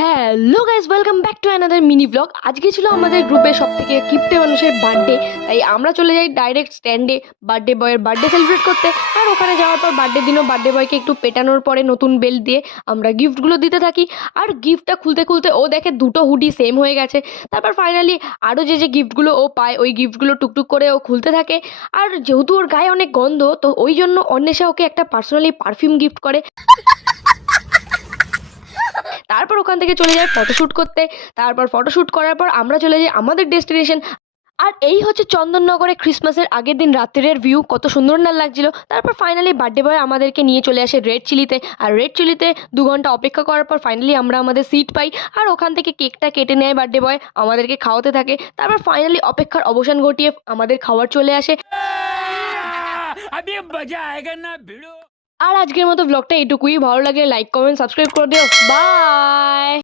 Hello guys, welcome back to another mini blog. আজকে ছিল আমাদের গ্রুপে সব থেকে কিপ্টে মানুষের বার্থডে, তাই আমরা চলে যাই ডাইরেক্ট স্ট্যান্ডে বার্থডে বয়ের বার্থডে সেলিব্রেট করতে। আর ওখানে যাওয়ার পর বার্থডে দিনও বার্থডে বয়কে একটু পেটানোর পরে নতুন বেল্ট দিয়ে আমরা গিফটগুলো দিতে থাকি। আর গিফটটা খুলতে খুলতে ও দেখে দুটো হুডি সেম হয়ে গেছে। তারপর ফাইনালি আরও যে গিফটগুলো ও পায় ওই গিফটগুলো টুকটুক করে ও খুলতে থাকে। আর যেহেতু ওর গায়ে অনেক গন্ধ, তো ওই জন্য অন্বেষা ওকে একটা পার্সোনালি পারফিউম গিফট করে। তারপর ওখান থেকে চলে যায় ফটোশ্যুট করতে। তারপর ফটোশ্যুট করার পর আমরা চলে যাই আমাদের ডেস্টিনেশন। আর এই হচ্ছে চন্দননগরে ক্রিসমাসের আগের দিন রাত্রের ভিউ, কত সুন্দর না লাগছিল। তারপর ফাইনালি বার্থডে বয় আমাদেরকে নিয়ে চলে আসে রেড চিলিতে। আর রেড চিলিতে 2 ঘন্টা অপেক্ষা করার পর ফাইনালি আমরা আমাদের সিট পাই। আর ওখান থেকে কেকটা কেটে নেয় বার্থডে বয়, আমাদেরকে খাওয়াতে থাকে। তারপর ফাইনালি অপেক্ষার অবসান ঘটিয়ে আমাদের খাবার চলে আসে। আর আজকের মতো ব্লগটা এটুকুই। ভালো লাগলে লাইক কমেন্ট সাবস্ক্রাইব করে দিও। বাই।